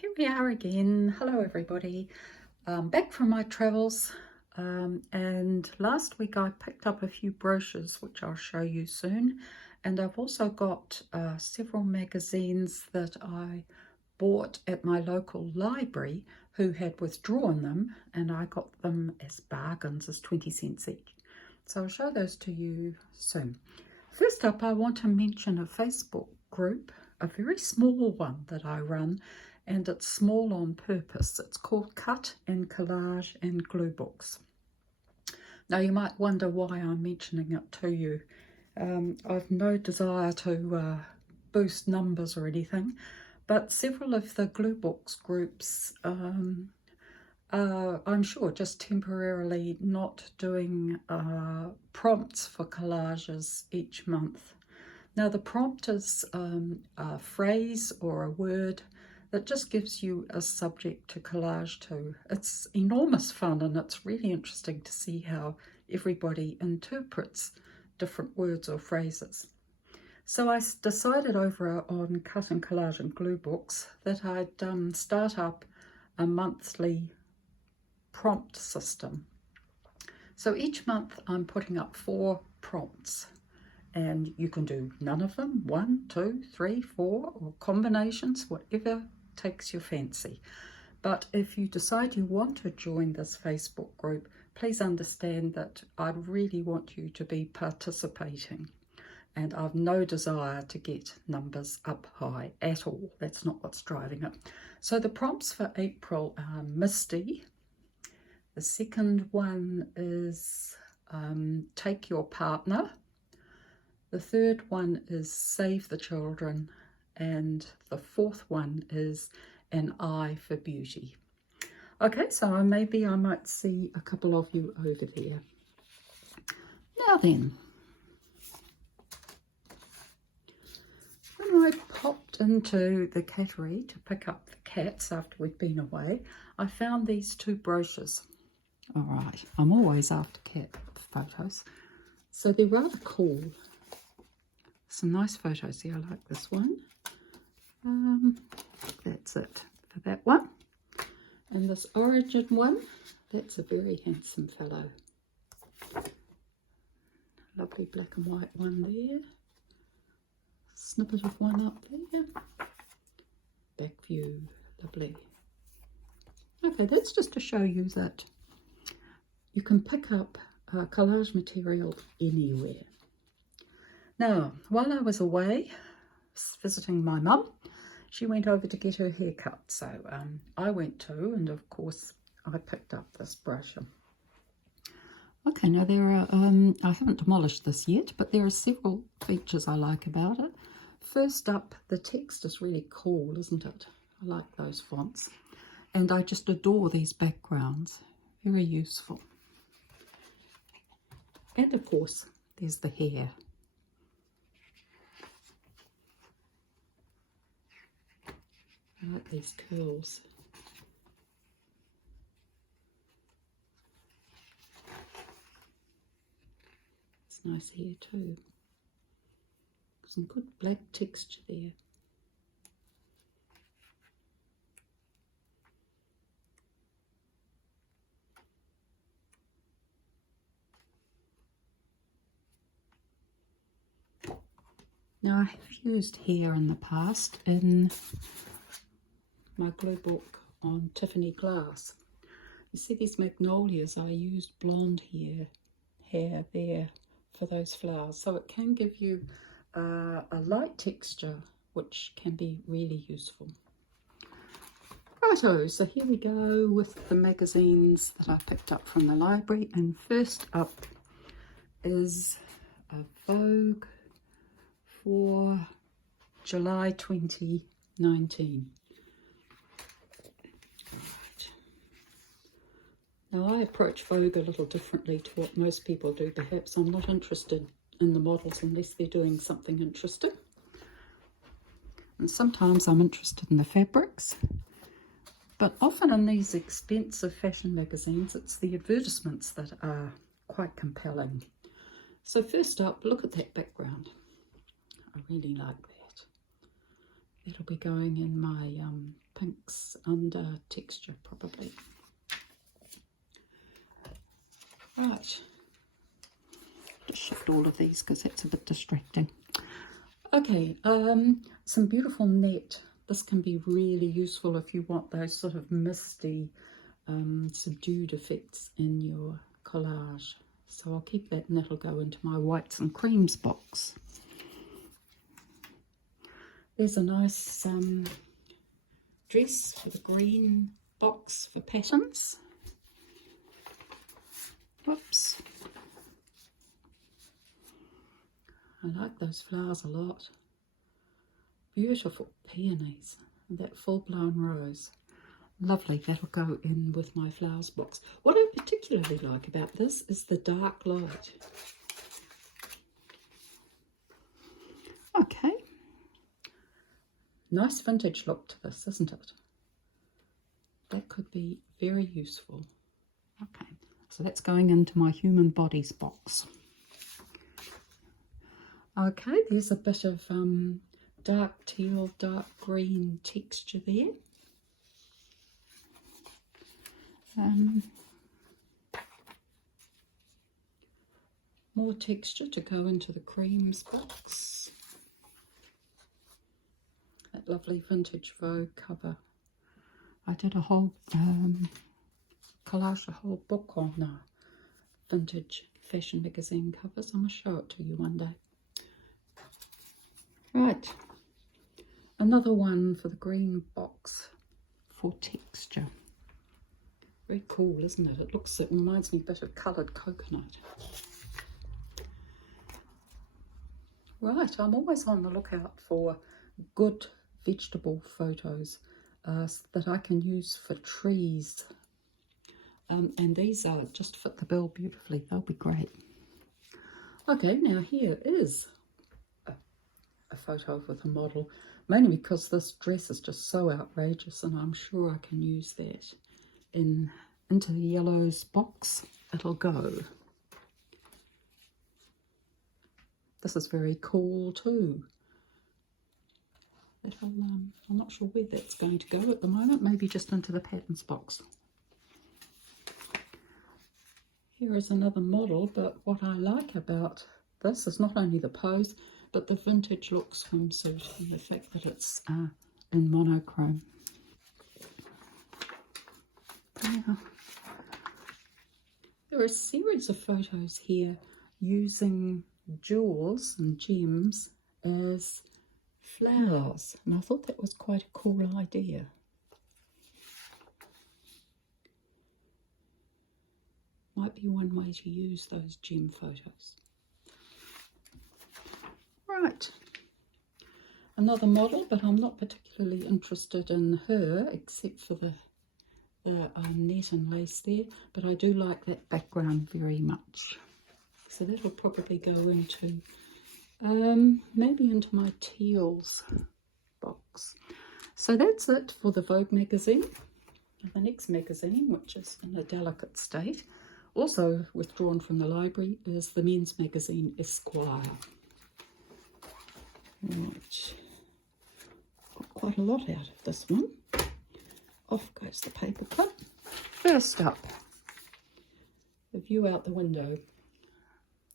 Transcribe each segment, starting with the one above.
Here we are again. Hello everybody. Back from my travels, and last week I picked up a few brochures which I'll show you soon, and I've also got several magazines that I bought at my local library who had withdrawn them, and I got them as bargains, as 20 cents each. So I'll show those to you soon. First up, I want to mention a Facebook group, a very small one that I run, and it's small on purpose. It's called Cut and Collage and Glue Books. Now you might wonder why I'm mentioning it to you. I've no desire to boost numbers or anything, but several of the glue books groups I'm sure just temporarily not doing prompts for collages each month. Now the prompt is a phrase or a word that just gives you a subject to collage to. It's enormous fun, and it's really interesting to see how everybody interprets different words or phrases. So I decided over on Cut and Collage and Glue Books that I'd start up a monthly prompt system. So each month I'm putting up 4 prompts, and you can do none of them, 1, 2, 3, 4, or combinations, whatever takes your fancy. But if you decide you want to join this Facebook group, please understand that I really want you to be participating, and I've no desire to get numbers up high at all. That's not what's driving it. So the prompts for April are Misty. The second one is Take Your Partner. The third one is Save the Children. And the fourth one is An Eye for Beauty. Okay, so maybe I might see a couple of you over there. Now then, when I popped into the cattery to pick up the cats after we'd been away, I found these 2 brochures. All right, I'm always after cat photos. So they're rather cool. Some nice photos here. I like this one. That's it for that one. And this origin one, that's a very handsome fellow. Lovely black and white one there. Snippet of one up there. Back view, lovely. Okay, that's just to show you that you can pick up collage material anywhere. Now, while I was away visiting my mum, she went over to get her hair cut, so I went too, and of course I picked up this brochure. Okay, now there are, I haven't demolished this yet, but there are several features I like about it. First up, the text is really cool, isn't it? I like those fonts, and I just adore these backgrounds, very useful. And of course, there's the hair. I like these curls. It's nice hair too. Some good black texture there. Now I have used hair in the past in my glue book on Tiffany glass. You see these magnolias, I used blonde hair there for those flowers, so it can give you a light texture which can be really useful. Righto, so here we go with the magazines that I picked up from the library, and first up is a Vogue for July 2019. Now I approach Vogue a little differently to what most people do perhaps. I'm not interested in the models unless they're doing something interesting. And sometimes I'm interested in the fabrics. But often in these expensive fashion magazines, it's the advertisements that are quite compelling. So first up, look at that background. I really like that. That'll be going in my pinks under texture probably. Right, just shift all of these because that's a bit distracting. Okay, some beautiful net. This can be really useful if you want those sort of misty, subdued effects in your collage. So I'll keep that and that'll go into my whites and creams box. There's a nice dress with a green box for patterns. Whoops. I like those flowers a lot. Beautiful peonies and that full-blown rose. Lovely, that'll go in with my flowers box. What I particularly like about this is the dark light. Okay. Nice vintage look to this, isn't it? That could be very useful. Okay, so that's going into my human bodies box. Okay, there's a bit of dark teal, dark green texture there. More texture to go into the creams box. That lovely vintage Vogue cover. I did a whole collage, a whole book on vintage fashion magazine covers. I must show it to you one day. Right, another one for the green box for texture. Very cool, isn't it? It reminds me a bit of coloured coconut. Right, I'm always on the lookout for good vegetable photos that I can use for trees. And these just fit the bill beautifully. They'll be great. Okay, now here is a photo with a model, mainly because this dress is just so outrageous and I'm sure I can use that into the yellows box. It'll go. This is very cool too. I'm not sure where that's going to go at the moment, maybe just into the patterns box. Here is another model, but what I like about this is not only the pose, but the vintage look swimsuit and the fact that it's in monochrome. Yeah. There are a series of photos here using jewels and gems as flowers, and I thought that was quite a cool idea. Might be one way to use those gem photos. Right, another model, but I'm not particularly interested in her except for the net and lace there, but I do like that background very much. So that will probably go into maybe into my teals box. So that's it for the Vogue magazine. The next magazine, which is in a delicate state, also withdrawn from the library, is the men's magazine Esquire. Right, got quite a lot out of this one. Off goes the paper clip. First up, the view out the window.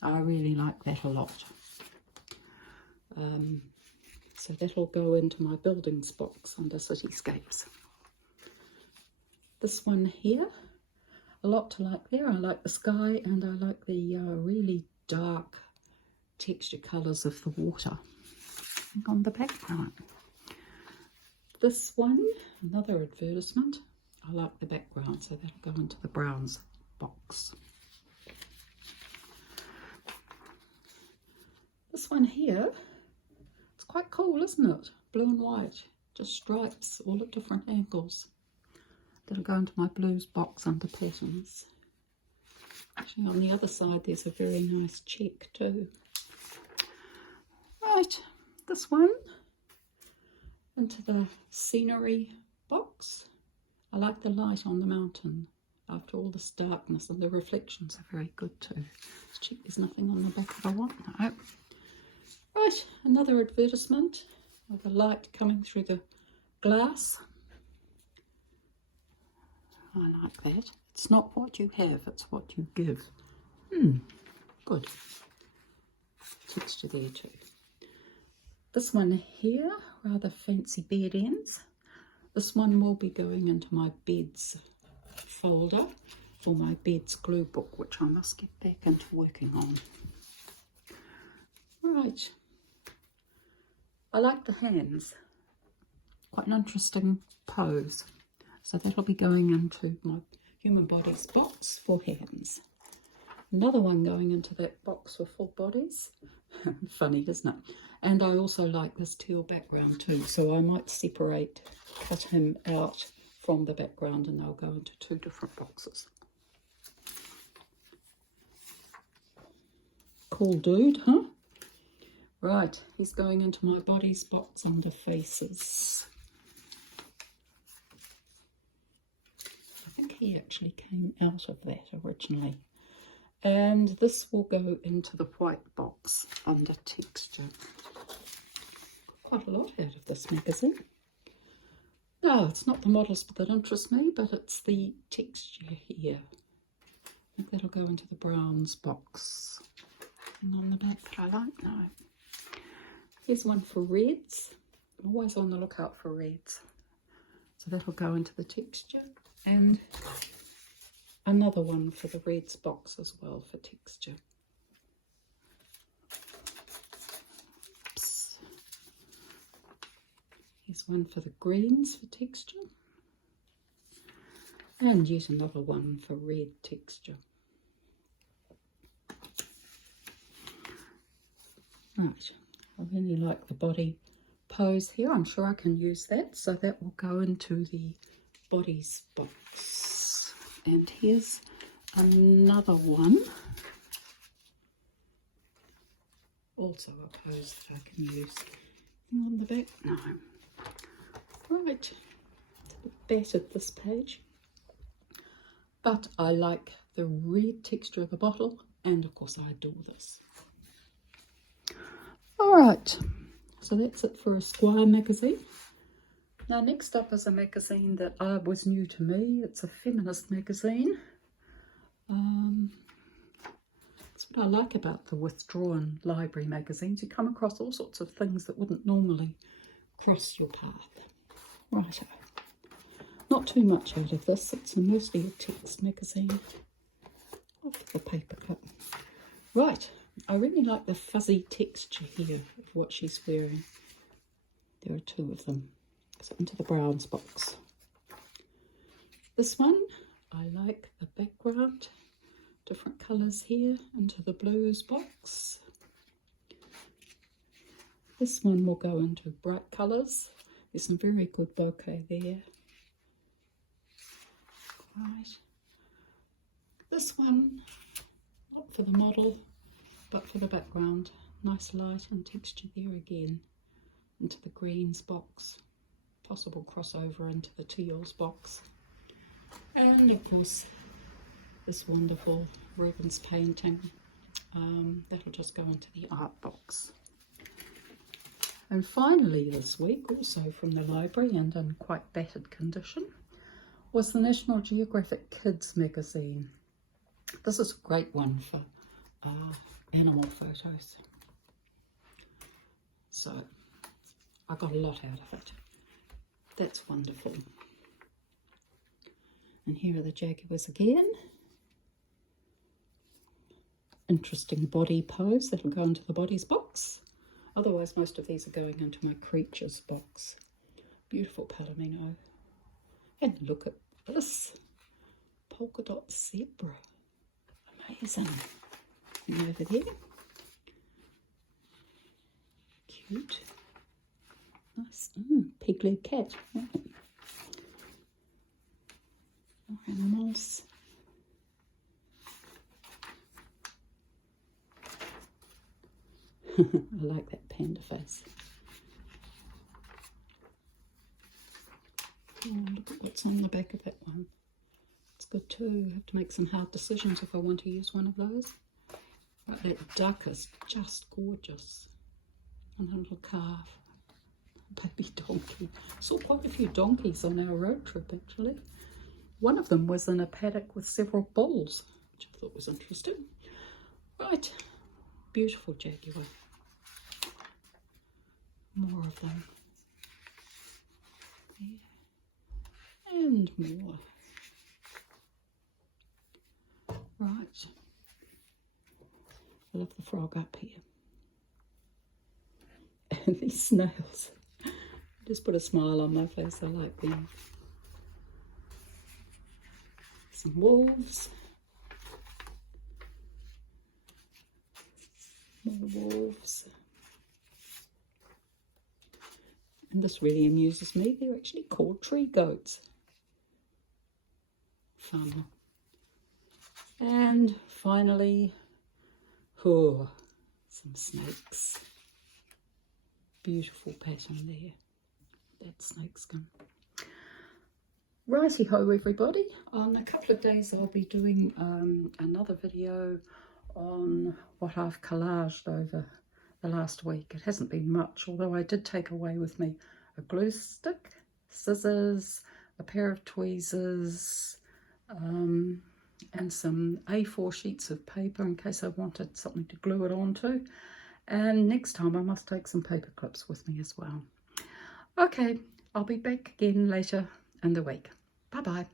I really like that a lot. So that'll go into my buildings box under cityscapes. This one here, a lot to like there. I like the sky and I like the really dark texture colours of the water on the background. This one, another advertisement. I like the background, so that'll go into the browns box. This one here, it's quite cool, isn't it? Blue and white, just stripes all at different angles. That'll go into my blues box under patterns. Actually, on the other side, there's a very nice check too. Right, this one into the scenery box. I like the light on the mountain after all this darkness, and the reflections are very good too. Let's check there's nothing on the back that I want. No. Right, another advertisement with the light coming through the glass. I like that. It's not what you have, it's what you give. Good. Texture there too. This one here, rather fancy bed ends. This one will be going into my beds folder for my beds glue book, which I must get back into working on. Right. I like the hands. Quite an interesting pose. So that'll be going into my human bodies box for hands. Another one going into that box for full bodies. Funny, isn't it? And I also like this teal background too, so I might cut him out from the background and they'll go into two different boxes. Cool dude, huh? Right, he's going into my bodies box under faces. I think he actually came out of that originally. And this will go into the white box under texture. Quite a lot out of this magazine. No, it's not the models that interest me, but it's the texture here. I think that'll go into the browns box. And on the back that I like, no. Here's one for reds. I'm always on the lookout for reds. So that'll go into the texture. And another one for the reds box as well for texture. Oops. Here's one for the greens for texture. And yet another one for red texture. Right, I really like the body pose here. I'm sure I can use that. So that will go into the bodies box. And here's another one. Also a pose that I can use. On the back? No. Right. It's a bit battered, this page. But I like the red texture of the bottle. And of course I adore this. Alright. So that's it for Esquire magazine. Now next up is a magazine that was new to me. It's a feminist magazine. That's what I like about the withdrawn library magazines. You come across all sorts of things that wouldn't normally cross your path. Righto. Not too much out of this. It's mostly a text magazine. Off the paper cut. Right. I really like the fuzzy texture here of what she's wearing. There are two of them. So into the browns box. This one, I like the background. Different colours here into the blues box. This one will go into bright colours. There's some very good bokeh there. Right. This one, not for the model, but for the background. Nice light and texture there again. Into the greens box. Possible crossover into the teals box. And of course, this wonderful Rubens painting. That'll just go into the art box. And finally this week, also from the library and in quite battered condition, was the National Geographic Kids magazine. This is a great one for animal photos. So I got a lot out of it. That's wonderful. And here are the jaguars again. Interesting body pose. That'll go into the bodies box. Otherwise, most of these are going into my creatures box. Beautiful palomino. And look at this. Polka dot zebra. Amazing. And over there. Cute. Nice. Pig-legged cat. Right. More animals. I like that panda face. Oh, look at what's on the back of that one. It's good too. I have to make some hard decisions if I want to use one of those. Right, that duck is just gorgeous. And a little calf. A baby donkey. Saw quite a few donkeys on our road trip actually. One of them was in a paddock with several bulls, which I thought was interesting. Right, beautiful jaguar. More of them. There. And more. Right. I love the frog up here. And these snails. Just put a smile on my face, I like them. Some wolves. More wolves. And this really amuses me. They're actually called tree goats. Fun. And finally, oh, some snakes. Beautiful pattern there. That snakeskin. Righty ho everybody. On a couple of days I'll be doing another video on what I've collaged over the last week. It hasn't been much, although I did take away with me a glue stick, scissors, a pair of tweezers, and some A4 sheets of paper in case I wanted something to glue it onto. And next time I must take some paper clips with me as well. Okay, I'll be back again later in the week. Bye-bye.